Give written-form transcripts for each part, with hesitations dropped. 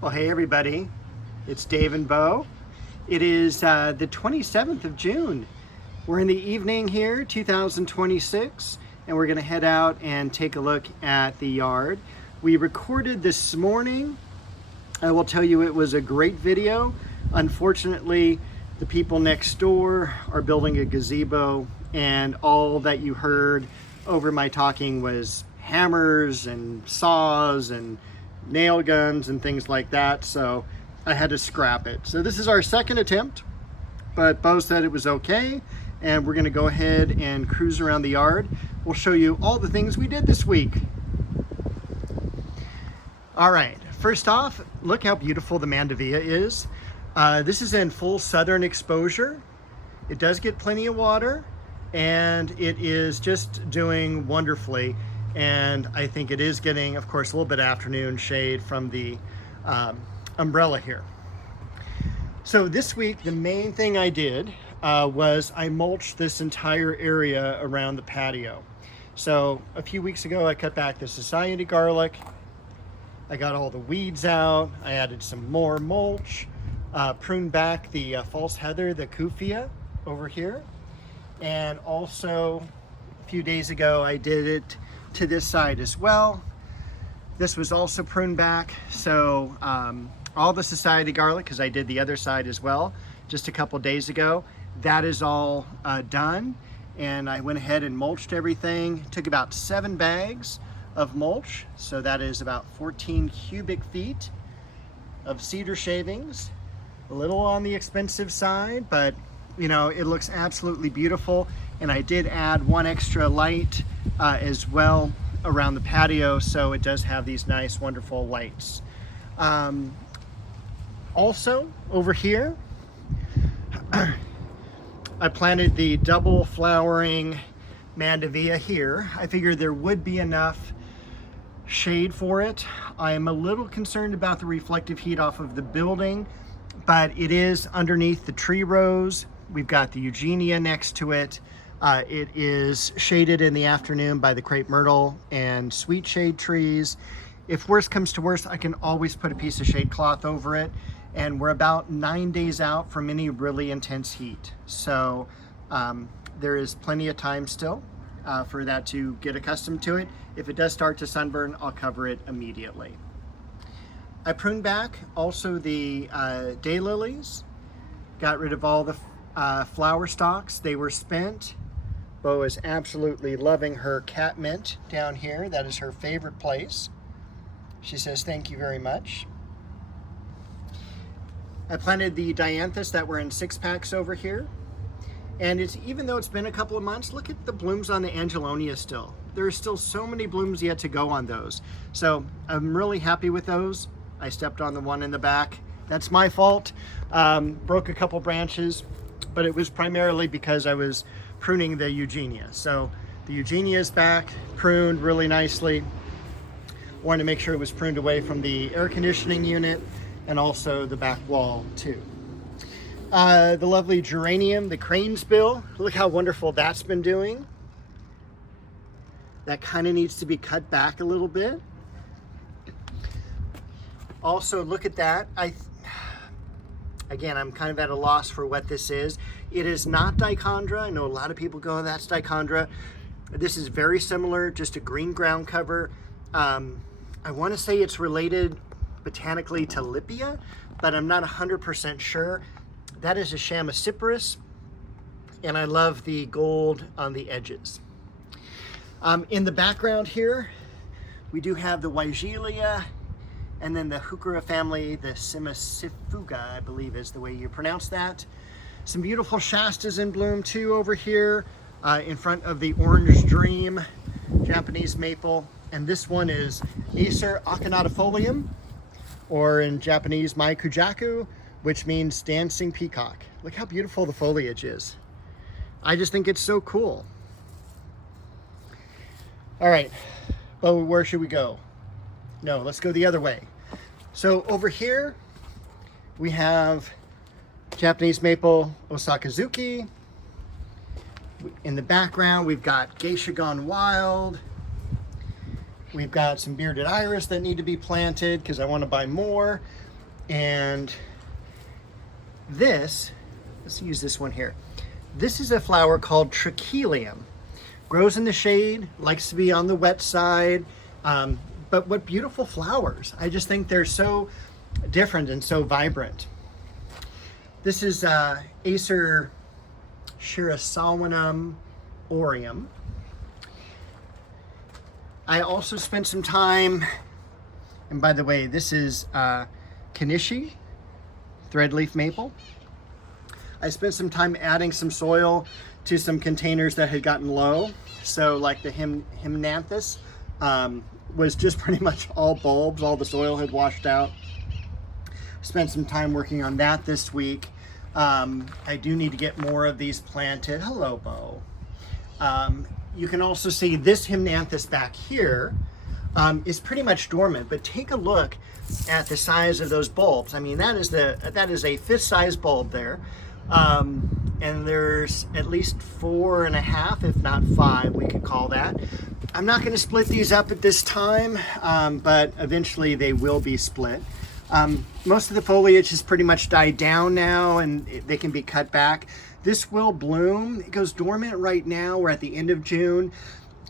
Well, hey everybody, it's Dave and Bo. It is the 27th of June. We're in the evening here, 2026, and we're gonna head out and take a look at the yard. We recorded this morning. I will tell you it was a great video. Unfortunately, the people next door are building a gazebo, and all that you heard over my talking was hammers and saws and nail guns and things like that, so I had to scrap it. So this is our second attempt, but Bo said it was okay, and we're gonna go ahead and cruise around the yard. We'll show you all the things we did this week. All right, first off, look how beautiful the mandevilla is. This is in full southern exposure. It does get plenty of water, and it is just doing wonderfully. And I think it is getting, of course, a little bit of afternoon shade from the umbrella here. So this week, the main thing I did was I mulched this entire area around the patio. So a few weeks ago, I cut back the society garlic. I got all the weeds out. I added some more mulch, pruned back the false heather, the kufia over here. And also a few days ago, I did it to this side as well. This was also pruned back. So all the society garlic, because I did the other side as well just a couple days ago, that is all done. And I went ahead and mulched everything. Took about 7 bags of mulch. So that is about 14 cubic feet of cedar shavings. A little on the expensive side, but you know, it looks absolutely beautiful. And I did add 1 extra light as well around the patio, so it does have these nice, wonderful lights. Also, over here, I planted the double flowering mandevilla here. I figured there would be enough shade for it. I am a little concerned about the reflective heat off of the building, but it is underneath the tree rows. We've got the eugenia next to it. It is shaded in the afternoon by the crepe myrtle and sweet shade trees. If worse comes to worse, I can always put a piece of shade cloth over it. And we're about 9 days out from any really intense heat. So there is plenty of time still for that to get accustomed to it. If it does start to sunburn, I'll cover it immediately. I pruned back also the daylilies, got rid of all the flower stalks. They were spent. Bo is absolutely loving her catmint down here. That is her favorite place. She says, thank you very much. I planted the dianthus that were in 6-packs over here. And it's, even though it's been a couple of months, look at the blooms on the angelonia still. There are still so many blooms yet to go on those. So I'm really happy with those. I stepped on the one in the back. That's my fault. Broke a couple branches, but it was primarily because I was pruning the eugenia. So the eugenia is back, pruned really nicely. Wanted to make sure it was pruned away from the air conditioning unit and also the back wall too. The lovely geranium, the cranesbill, look how wonderful that's been doing. That kind of needs to be cut back a little bit. Also, look at that. Again, I'm kind of at a loss for what this is. It is not dichondra. I know a lot of people go, that's dichondra. This is very similar, just a green ground cover. I want to say it's related botanically to Lippia, but I'm not 100% sure. That is a Chamaecyparis, and I love the gold on the edges. In the background here, we do have the Weigelia, and then the Heuchera family, the Simicifuga, I believe is the way you pronounce that. Some beautiful Shastas in bloom too over here in front of the Orange Dream Japanese maple. And this one is Acer aconatafolium, or in Japanese, Mai Kujaku, which means dancing peacock. Look how beautiful the foliage is. I just think it's so cool. All right, Bo, where should we go? No, let's go the other way. So over here, we have Japanese maple Osakazuki. In the background, we've got Geisha Gone Wild. We've got some bearded iris that need to be planted because I want to buy more. And let's use this one here. This is a flower called Tree. Grows in the shade, likes to be on the wet side, but what beautiful flowers. I just think they're so different and so vibrant. This is Acer Shirasawanum Orium. I also spent some time, and by the way, this is Kanishi, threadleaf maple. I spent some time adding some soil to some containers that had gotten low. So like the Hymnanthus was just pretty much all bulbs, all the soil had washed out. Spent some time working on that this week. I do need to get more of these planted. Hello, Bo. You can also see this Hymnanthus back here is pretty much dormant, but take a look at the size of those bulbs. I mean, that is a fist-size bulb there. And there's at least 4.5, if not 5, we could call that. I'm not going to split these up at this time, but eventually they will be split. Most of the foliage has pretty much died down now, and they can be cut back. This will bloom. It goes dormant right now. We're at the end of June,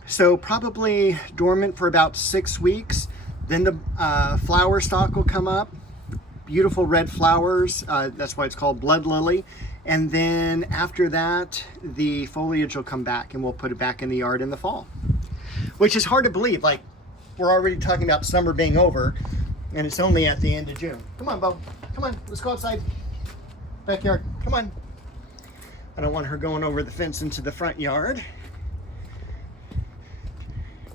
so probably dormant for about 6 weeks. Then the flower stalk will come up. Beautiful red flowers. That's why it's called blood lily. And then after that, the foliage will come back, and we'll put it back in the yard in the fall, which is hard to believe. Like, we're already talking about summer being over, and it's only at the end of June. Come on, Bo. Come on. Let's go outside. Backyard. Come on. I don't want her going over the fence into the front yard.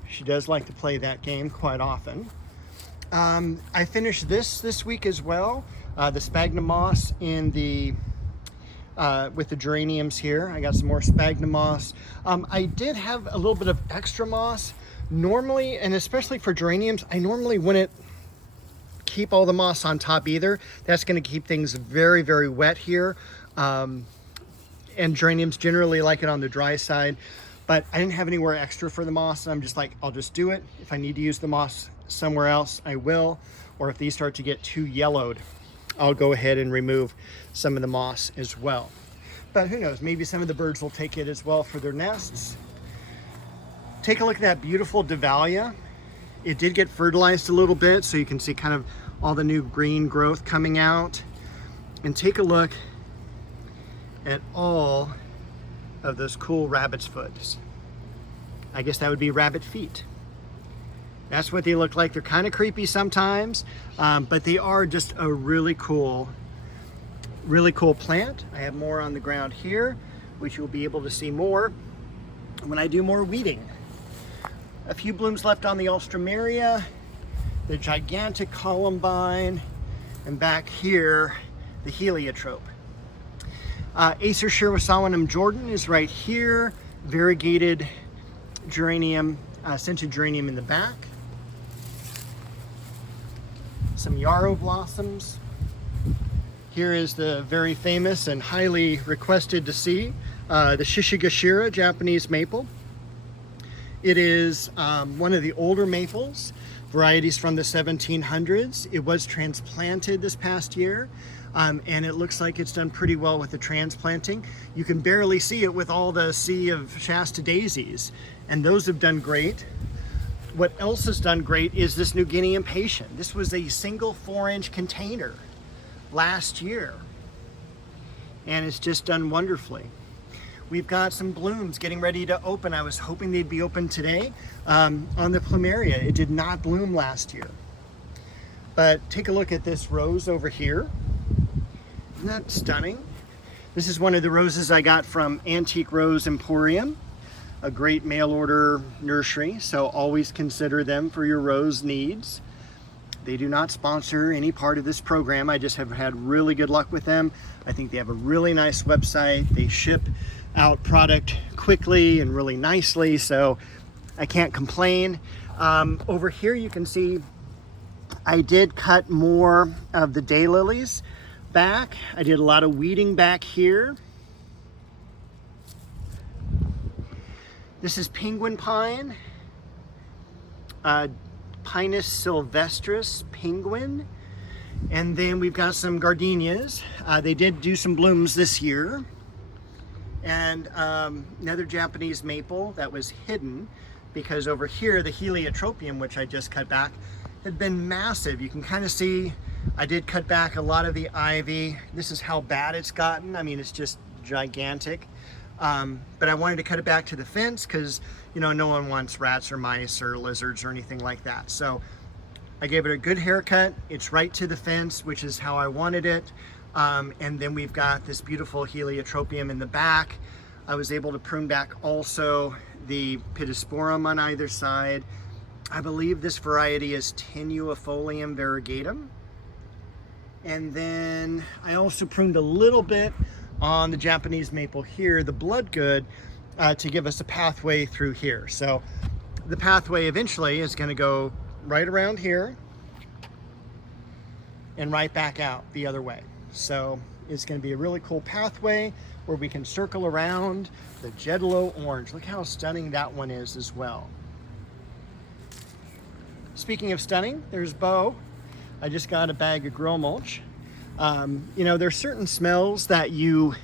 She does like to play that game quite often. I finished this week as well. The sphagnum moss in the with the geraniums here. I got some more sphagnum moss. I did have a little bit of extra moss. Normally, and especially for geraniums, I normally wouldn't keep all the moss on top either. That's going to keep things very, very wet here. And geraniums generally like it on the dry side, but I didn't have anywhere extra for the moss, and I'm just like, I'll just do it. If I need to use the moss somewhere else, I will. Or if these start to get too yellowed, I'll go ahead and remove some of the moss as well. But who knows, maybe some of the birds will take it as well for their nests. Take a look at that beautiful Dahlia. It did get fertilized a little bit, so you can see kind of all the new green growth coming out. And take a look at all of those cool rabbit's foots. I guess that would be rabbit feet. That's what they look like. They're kind of creepy sometimes, but they are just a really cool plant. I have more on the ground here, which you'll be able to see more when I do more weeding. A few blooms left on the Alstroemeria, the gigantic columbine, and back here, the heliotrope. Acer Shirasawanum Jordan is right here. Variegated geranium, scented geranium in the back. Some yarrow blossoms. Here is the very famous and highly requested to see, the Shishigashira Japanese maple. It is one of the older maples, varieties from the 1700s. It was transplanted this past year. And it looks like it's done pretty well with the transplanting. You can barely see it with all the sea of Shasta daisies, and those have done great. What else has done great is this New Guinea impatient. This was a single 4-inch container last year, and it's just done wonderfully. We've got some blooms getting ready to open. I was hoping they'd be open today on the plumeria. It did not bloom last year. But take a look at this rose over here. Isn't that stunning? This is one of the roses I got from Antique Rose Emporium, a great mail order nursery, so always consider them for your rose needs. They do not sponsor any part of this program. I just have had really good luck with them. I think they have a really nice website. They ship out product quickly and really nicely, so I can't complain. Over here you can see I did cut more of the daylilies back. I did a lot of weeding back here. This is penguin pine, Pinus sylvestris penguin. And then we've got some gardenias. They did do some blooms this year. And another Japanese maple that was hidden because over here the heliotropium, which I just cut back, had been massive. You can kind of see I did cut back a lot of the ivy. This is how bad it's gotten. I mean, it's just gigantic. But I wanted to cut it back to the fence because, you know, no one wants rats or mice or lizards or anything like that. So I gave it a good haircut. It's right to the fence, which is how I wanted it. And then we've got this beautiful heliotropium in the back. I was able to prune back also the pittosporum on either side. I believe this variety is Tenuifolium variegatum. And then I also pruned a little bit on the Japanese maple here, the bloodgood, to give us a pathway through here. So the pathway eventually is going to go right around here and right back out the other way. So it's going to be a really cool pathway where we can circle around the Jedlo orange. Look how stunning that one is as well. Speaking of stunning, there's Bo. I just got a bag of grill mulch. You know, there's certain smells that you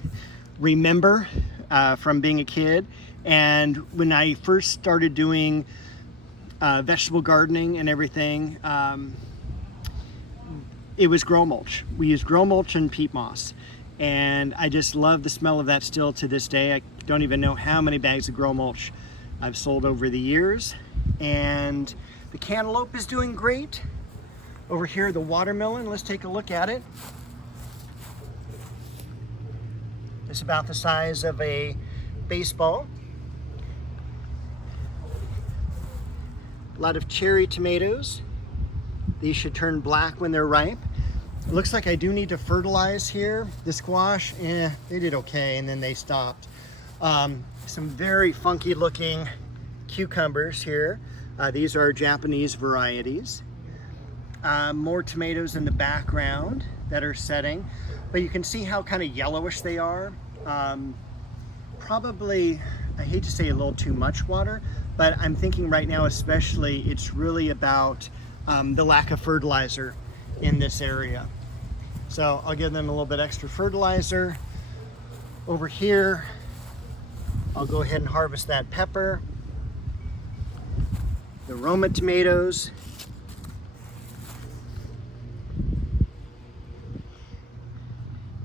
remember from being a kid. And when I first started doing vegetable gardening and everything, it was grill mulch. We used grill mulch and peat moss. And I just love the smell of that still to this day. I don't even know how many bags of grill mulch I've sold over the years. And the cantaloupe is doing great. Over here, the watermelon, let's take a look at it. It's about the size of a baseball. A lot of cherry tomatoes. These should turn black when they're ripe. It looks like I do need to fertilize here. The squash, they did okay, and then they stopped. Some very funky looking cucumbers here. These are Japanese varieties. More tomatoes in the background that are setting, but you can see how kind of yellowish they are. Probably, I hate to say a little too much water, but I'm thinking right now especially it's really about the lack of fertilizer in this area. So I'll give them a little bit extra fertilizer. Over here, I'll go ahead and harvest that pepper. The Roma tomatoes.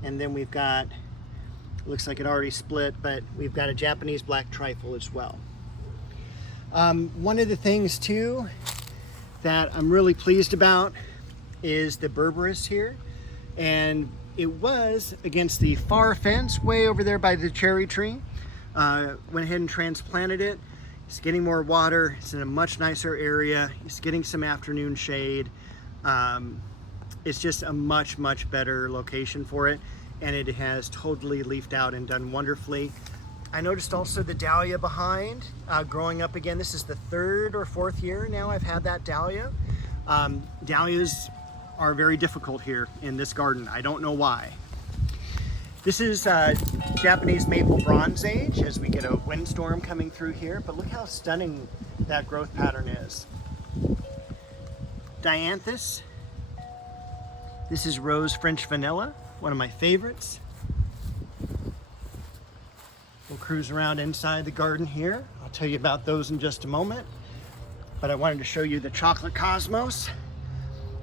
And then we've got, looks like it already split, but we've got a Japanese black trifle as well. One of the things too that I'm really pleased about is the berberis here. And it was against the far fence way over there by the cherry tree. Went ahead and transplanted it. It's getting more water. It's in a much nicer area. It's getting some afternoon shade. It's just a much, much better location for it. And it has totally leafed out and done wonderfully. I noticed also the dahlia behind growing up again. This is the 3rd or 4th year now I've had that dahlia. Dahlias are very difficult here in this garden. I don't know why. This is Japanese maple bronze age as we get a windstorm coming through here, but look how stunning that growth pattern is. Dianthus. This is rose French vanilla, one of my favorites. We'll cruise around inside the garden here. I'll tell you about those in just a moment. But I wanted to show you the chocolate cosmos.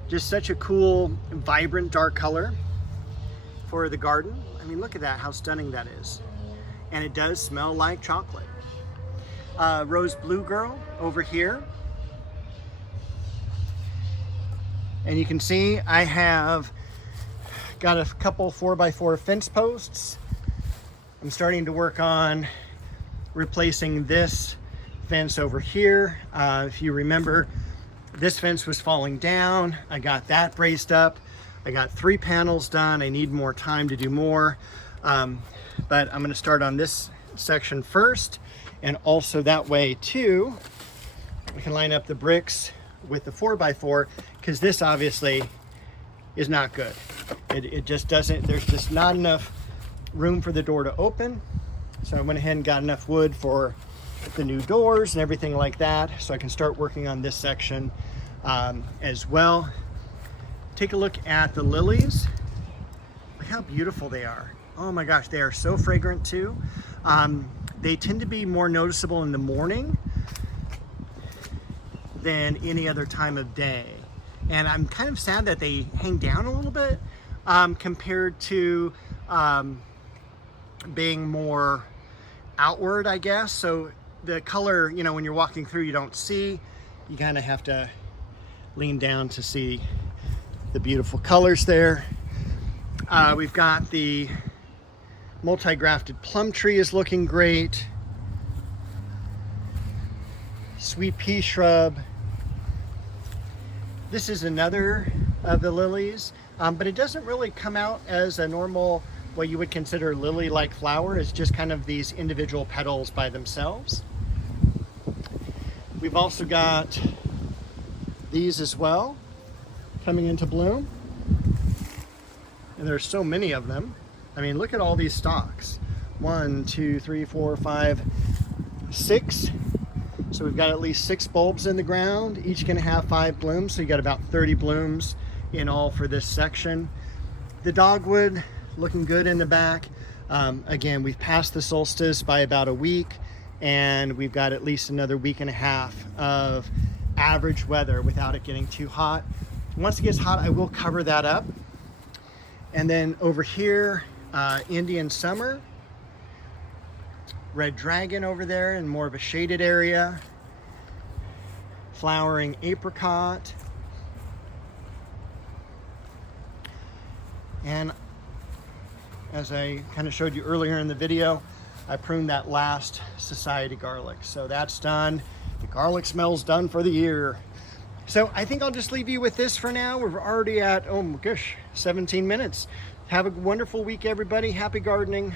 Just such a cool, vibrant, dark color for the garden. I mean, look at that, how stunning that is. And it does smell like chocolate. Rose Blue Girl over here. And you can see I have got a couple 4x4 fence posts. I'm starting to work on replacing this fence over here. If you remember, this fence was falling down. I got that braced up. I got 3 panels done. I need more time to do more. But I'm gonna start on this section first, and also that way too, we can line up the bricks with the 4x4, because this obviously is not good. It just doesn't, there's just not enough room for the door to open. So I went ahead and got enough wood for the new doors and everything like that, so I can start working on this section as well. Take a look at the lilies. Look how beautiful they are. Oh my gosh, they are so fragrant too. They tend to be more noticeable in the morning than any other time of day. And I'm kind of sad that they hang down a little bit compared to being more outward, I guess. So the color, you know, when you're walking through, you don't see. You kind of have to lean down to see the beautiful colors there. We've got the multi-grafted plum tree is looking great. Sweet pea shrub. This is another of the lilies, but it doesn't really come out as a normal, what you would consider lily-like flower. It's just kind of these individual petals by themselves. We've also got these as well, coming into bloom. And there's so many of them. I mean, look at all these stalks. 1, 2, 3, 4, 5, 6. So we've got at least 6 bulbs in the ground, each gonna have 5 blooms. So you got about 30 blooms in all for this section. The dogwood looking good in the back. Again, we've passed the solstice by about a week, and we've got at least another week and a half of average weather without it getting too hot. Once it gets hot, I will cover that up. And then over here, Indian summer, red dragon over there in more of a shaded area, flowering apricot, and as I kind of showed you earlier in the video, I pruned that last society garlic. So that's done. The garlic smell's done for the year. So I think I'll just leave you with this for now. We're already at, oh my gosh, 17 minutes. Have a wonderful week, everybody. Happy gardening.